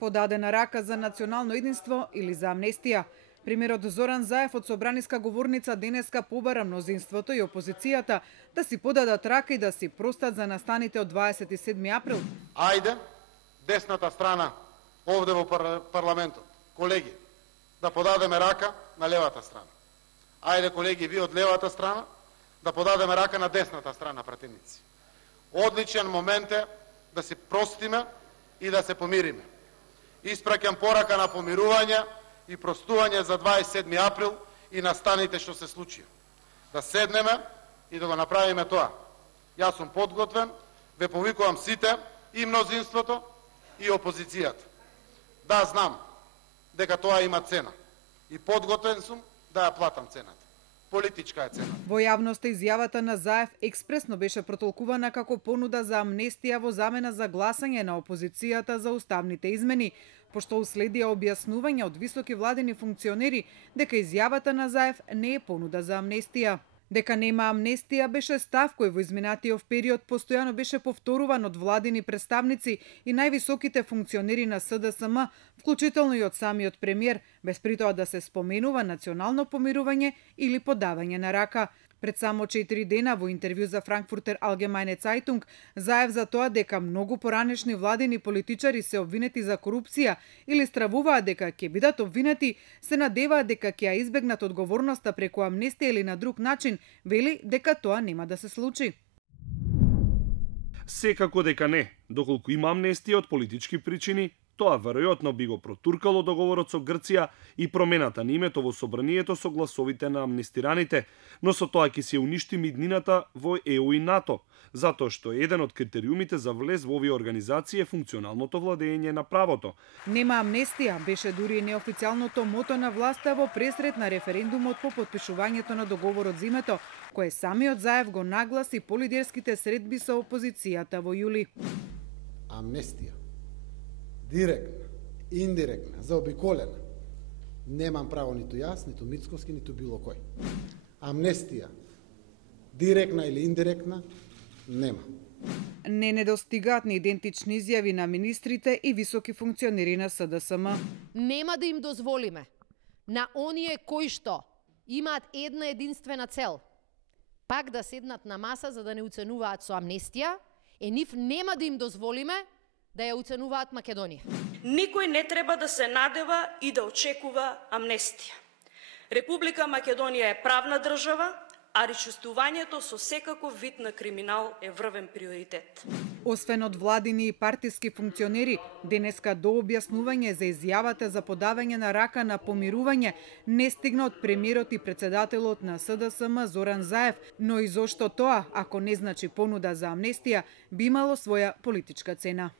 Подадена рака за национално единство или за амнестија. Примерот Зоран Заев од собраниска говорница денеска побара мнозинството и опозицијата да си подадат рака и да си простат за настаните од 27 април. Ајде, десната страна овде во парламентот, колеги, да подадеме рака на левата страна. Ајде, колеги, ви од левата страна, да подадеме рака на десната страна, пратеници. Одличен момент е да си простиме и да се помириме. Испраќам порака на помирување и простување за 27 април и настаните што се случија. Да седнеме и да го направиме тоа. Јас сум подготвен, ве повикувам сите, и мнозинството, и опозицијата. Да, знам дека тоа има цена. И подготвен сум да ја платам цената. Политичка е цена. Во јавноста изјавата на Заев експресно беше протолкувана како понуда за амнестија во замена за гласање на опозицијата за уставните измени, пошто уследија објаснување од високи владени функционери дека изјавата на Заев не е понуда за амнестија. Дека нема амнестија беше став кој во изминатиот период постојано беше повторуван од владини представници и највисоките функционери на СДСМ, вклучително и од самиот премиер, без при тоа да се споменува национално помирување или подавање на рака. Пред само 4 дена во интервју за Frankfurter Allgemeine Zeitung, Заев за тоа дека многу поранешни владени политичари се обвинети за корупција или стравуваат дека ќе бидат обвинети, се надеваат дека ќе ја избегнат одговорноста преку амнестија или на друг начин, вели дека тоа нема да се случи. Секако дека не, доколку има амнестија од политички причини, тоа веројатно би го протуркало договорот со Грција и промената на името во собранието со гласовите на амнестираните, но со тоа ќе се уништи миднината во ЕУ и НАТО, затоа што еден од критериумите за влез во овие организации е функционалното владење на правото. Нема амнестија беше дури и неофицијалното мото на власта во пресред на референдумот по потпишувањето на договорот за името, кое самиот Заев го нагласи по лидерските средби со опозицијата во јули. Амнестија. Директна, индиректна, заобиколена. Немам право ниту јас, ниту Мицковски, ниту било кој. Амнестија, директна или индиректна, нема. Не недостигаат ни идентични изјави на министрите и високи функционери на СДСМ. Нема да им дозволиме на оние кои што имаат една единствена цел, пак да седнат на маса за да не уценуваат со амнестија, нив нема да им дозволиме да ја уценуваат Македонија. Никој не треба да се надева и да очекува амнестија. Република Македонија е правна држава, а речистувањето со секаков вид на криминал е врвен приоритет. Освен од владини и партиски функционери, денеска до објаснување за изјавата за подавање на рака на помирување не стигна од премиерот и председателот на СДСМ Зоран Заев, но и зошто тоа, ако не значи понуда за амнестија, би имало своја политичка цена.